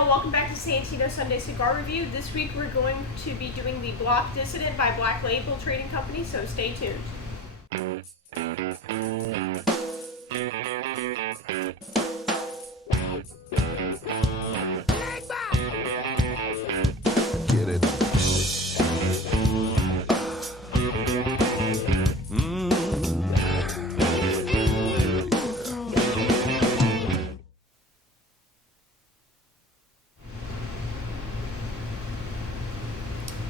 y'all, welcome back to Santino Sunday Cigar Review. This week we're going to be doing the BLOC Dissident by Black Label Trading Company, so stay tuned. Get it.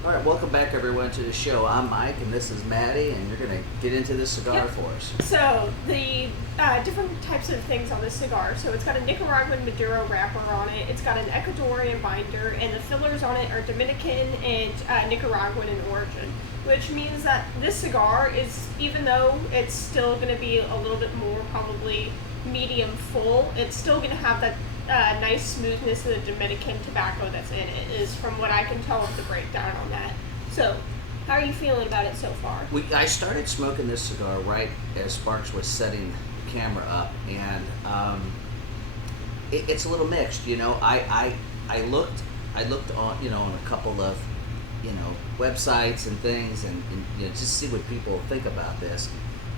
All right, welcome back everyone to the show. I'm Mike and this is Maddy, and you're going to get into this cigar for us. So the different types of things on this cigar. So it's got a Nicaraguan Maduro wrapper on it. It's got an Ecuadorian binder, and the fillers on it are Dominican and Nicaraguan in origin. Which means that this cigar is, even though it's still going to be a little bit more probably medium full, it's still going to have that nice smoothness of the Dominican tobacco that's in it, is from what I can tell of the breakdown on that. So, how are you feeling about it so far? I started smoking this cigar right as Sparks was setting the camera up, and it's a little mixed. You know, I looked on on a couple of websites and things, and just see what people think about this.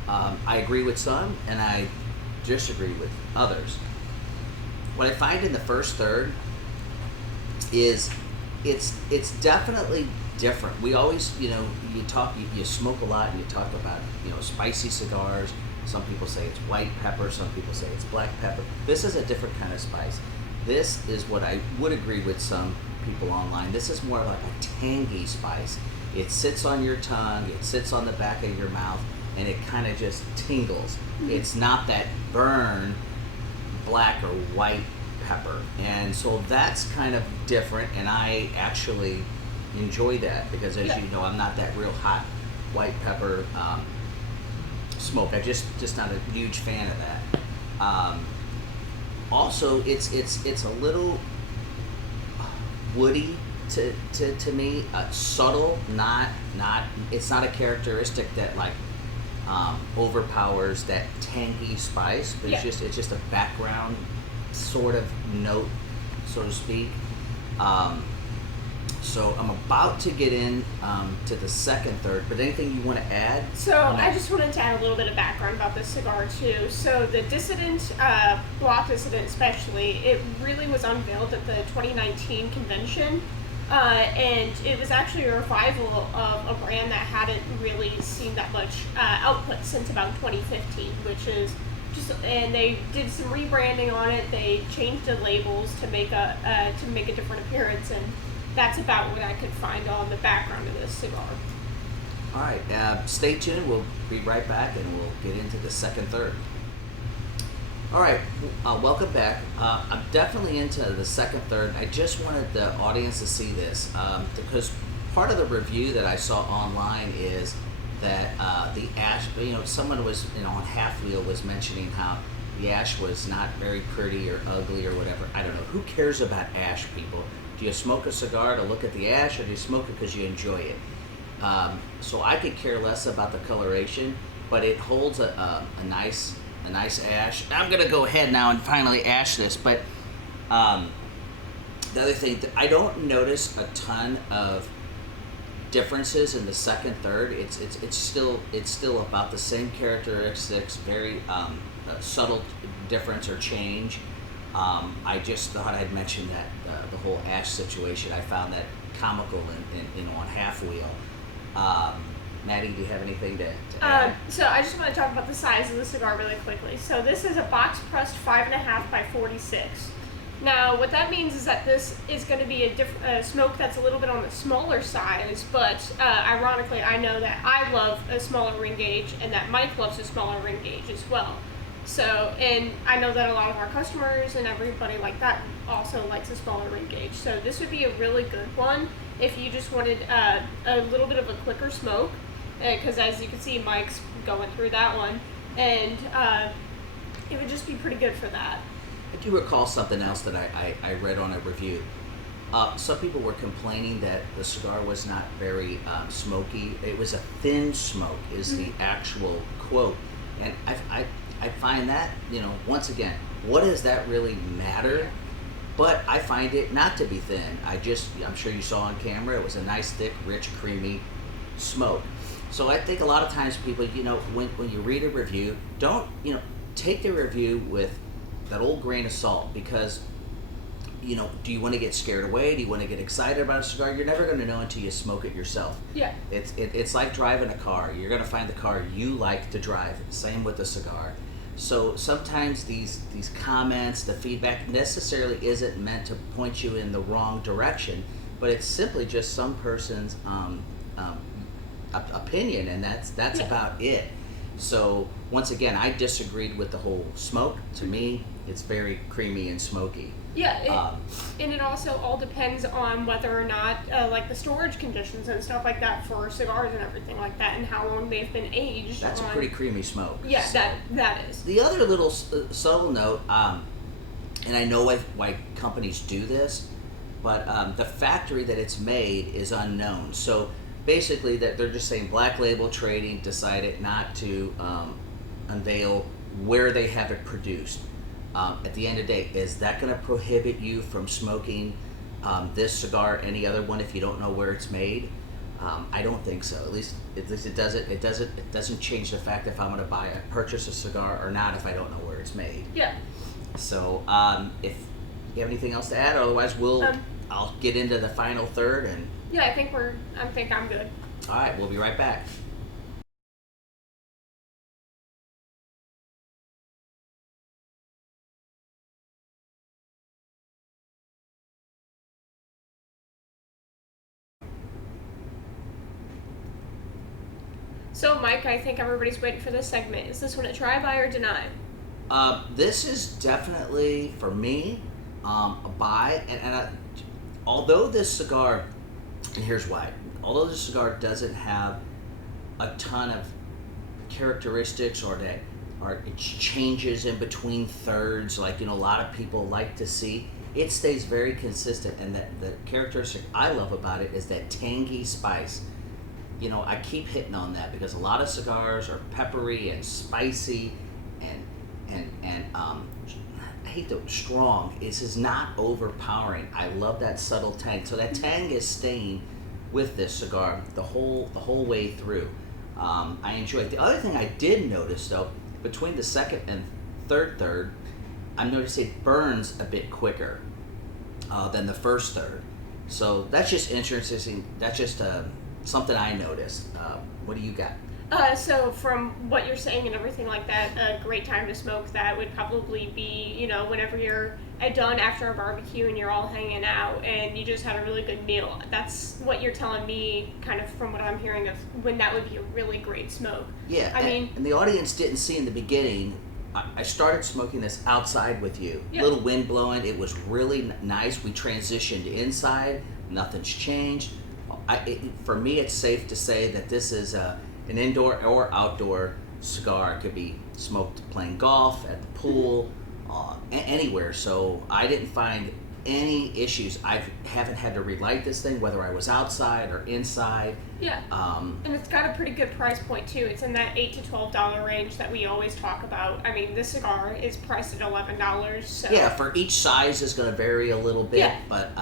I agree with some, and I disagree with others. What I find in the first third is it's definitely different. We always, you smoke a lot and you talk about, spicy cigars. Some people say it's white pepper, some people say it's black pepper. This is a different kind of spice. This is what I would agree with some people online. This is more like a tangy spice. It sits on your tongue, it sits on the back of your mouth, and it kind of just tingles. Mm-hmm. It's not that burn black or white pepper, and so that's kind of different, and I actually enjoy that because, as you know, I'm not that real hot white pepper smoke. I'm just not a huge fan of that. Also, it's a little woody to me, subtle. It's not a characteristic that overpowers that tangy spice, but it's just a background sort of note, so to speak. So I'm about to get in to the second third, but anything you want to add? So I just wanted to add a little bit of background about this cigar too. So the Dissident, BLOC Dissident especially, it really was unveiled at the 2019 convention. And it was actually a revival of a brand that hadn't really seen that much output since about 2015, which is and they did some rebranding on it. They changed the labels to make a different appearance, and that's about what I could find on the background of this cigar. All right, stay tuned. We'll be right back, and we'll get into the second third. All right, welcome back. I'm definitely into the second third. I just wanted the audience to see this because part of the review that I saw online is that the ash, someone was, on Half Wheel was mentioning how the ash was not very pretty or ugly or whatever. I don't know. Who cares about ash, people? Do you smoke a cigar to look at the ash, or do you smoke it because you enjoy it? So I could care less about the coloration, but it holds a nice ash. I'm gonna go ahead now and finally ash this, but the other thing, I don't notice a ton of differences in the second third. It's still about the same characteristics, very subtle difference or change. I just thought I'd mention that the whole ash situation. I found that comical on Half Wheel. Maddy, do you have anything to add? So I just want to talk about the size of the cigar really quickly. So this is a box pressed 5.5 by 46. Now, what that means is that this is going to be a smoke that's a little bit on the smaller size, but ironically, I know that I love a smaller ring gauge, and that Mike loves a smaller ring gauge as well. So, and I know that a lot of our customers and everybody like that also likes a smaller ring gauge. So this would be a really good one if you just wanted a little bit of a quicker smoke, because as you can see, Mike's going through that one, and it would just be pretty good for that. I do recall something else that I read on a review. Some people were complaining that the cigar was not very smoky. It was a thin smoke is the actual quote. And I find that, once again, what does that really matter? but I find it not to be thin. I'm sure you saw on camera, it was a nice, thick, rich, creamy smoke. So I think a lot of times people, when you read a review, don't, take the review with that old grain of salt, because, do you want to get scared away? Do you want to get excited about a cigar? You're never going to know until you smoke it yourself. Yeah. It's like driving a car. You're going to find the car you like to drive. Same with a cigar. So sometimes these comments, the feedback necessarily isn't meant to point you in the wrong direction, but it's simply just some person's opinion, and that's about it. So once again, I disagreed with the whole smoke. To me, it's very creamy and smoky. Yeah, and it also all depends on whether or not, like the storage conditions and stuff like that for cigars and everything like that, and how long they've been aged. That's a pretty creamy smoke. Yeah, so, that is. The other little subtle note, and I know why companies do this, but the factory that it's made is unknown. So basically, that they're just saying Black Label Trading decided not to unveil where they have it produced. At the end of the day, is that going to prohibit you from smoking this cigar or any other one if you don't know where it's made? I don't think so. At least it doesn't. It doesn't change the fact if I'm going to purchase a cigar or not if I don't know where it's made. Yeah. So if you have anything else to add, otherwise I'll get into the final third and. Yeah, I think I'm good. All right, we'll be right back. So, Mike, I think everybody's waiting for this segment. Is this one a try, buy, or deny? This is definitely, for me, a buy. Although this cigar, and here's why. Although this cigar doesn't have a ton of characteristics or it changes in between thirds like a lot of people like to see, it stays very consistent. And the characteristic I love about it is that tangy spice. I keep hitting on that because a lot of cigars are peppery and spicy and I hate the strong. This is not overpowering. I love that subtle tang. So that tang is staying with this cigar the whole way through. I enjoy it. The other thing I did notice though, between the second and third, I noticed it burns a bit quicker than the first third. So that's just interesting. That's just something I noticed. What do you got? So from what you're saying and everything like that, a great time to smoke that would probably be, whenever you're done after a barbecue and you're all hanging out and you just had a really good meal. That's what you're telling me, kind of from what I'm hearing, of when that would be a really great smoke. Yeah, and the audience didn't see in the beginning, I started smoking this outside with you. Yeah. Little wind blowing. It was really nice. We transitioned inside. Nothing's changed. For me, it's safe to say that this is an indoor or outdoor cigar. It could be smoked playing golf, at the pool, anywhere. So I didn't find any issues. I haven't had to relight this thing, whether I was outside or inside. Yeah. And it's got a pretty good price point too. It's in that $8 to $12 range that we always talk about. I mean, this cigar is priced at $11. So. Yeah, for each size is going to vary a little bit, yeah. But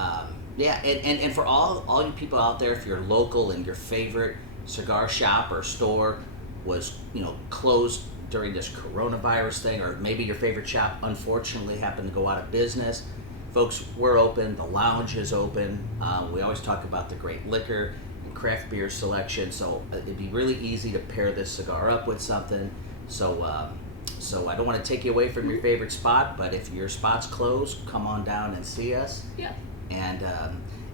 yeah, and for all you people out there, if you're local and your favorite cigar shop or store was closed during this coronavirus thing, or maybe your favorite shop unfortunately happened to go out of business, folks, we're open. The lounge is open. We always talk about the great liquor and craft beer selection, so it'd be really easy to pair this cigar up with something. So I don't want to take you away from your favorite spot, but if your spot's closed, come on down and see us. Yeah. And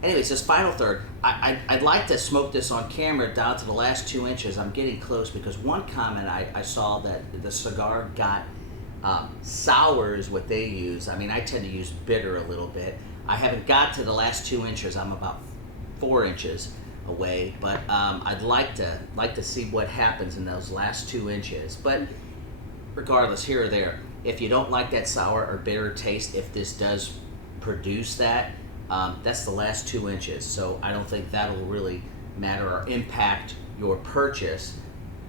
anyways, this final third, I'd like to smoke this on camera down to the last 2 inches. I'm getting close because one comment I saw that the cigar got sour is what they use. I mean, I tend to use bitter a little bit. I haven't got to the last 2 inches. I'm about 4 inches away, but I'd like to see what happens in those last 2 inches. But regardless, here or there, if you don't like that sour or bitter taste, if this does produce that, that's the last 2 inches. So I don't think that'll really matter or impact your purchase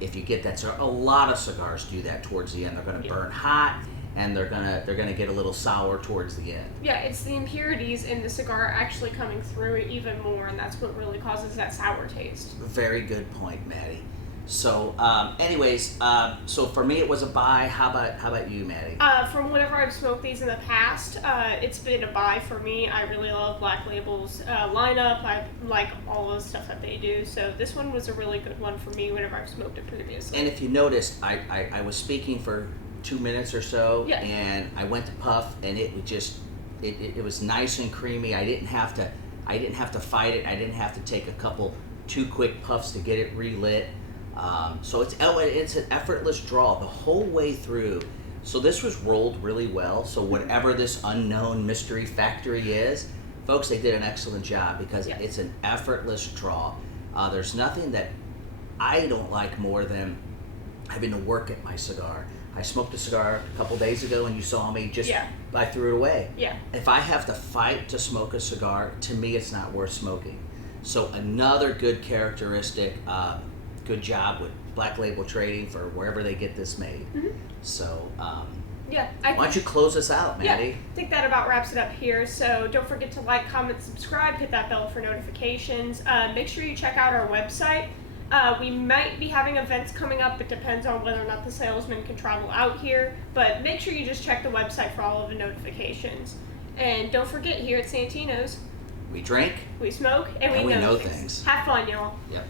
if you get that. So a lot of cigars do that towards the end. They're going to burn hot, and they're gonna get a little sour towards the end. Yeah, it's the impurities in the cigar actually coming through it even more, and that's what really causes that sour taste. Very good point, Maddie. So, anyways, so for me it was a buy. How about you, Maddie? From whenever I've smoked these in the past, it's been a buy for me. I really love Black Label's lineup. I like all the stuff that they do. So this one was a really good one for me whenever I've smoked it previously. And if you noticed, I was speaking for 2 minutes or so, Yeah. and I went to puff, and it would just it was nice and creamy. I didn't have to fight it. I didn't have to take two quick puffs to get it relit. So it's an effortless draw the whole way through. So this was rolled really well. So whatever this unknown mystery factory is, folks, they did an excellent job because it's an effortless draw. There's nothing that I don't like more than having to work at my cigar. I smoked a cigar a couple days ago, and you saw me I threw it away. Yeah. If I have to fight to smoke a cigar, to me it's not worth smoking. So another good characteristic. Good job with Black Label Trading for wherever they get this made. Mm-hmm. So, why don't you close us out, Maddy? Yeah, I think that about wraps it up here. So don't forget to like, comment, subscribe, hit that bell for notifications. Make sure you check out our website. We might be having events coming up. It depends on whether or not the salesman can travel out here. But make sure you just check the website for all of the notifications. And don't forget, here at Santino's, We drink, we smoke, and we know things. things. Have fun, y'all. Yep.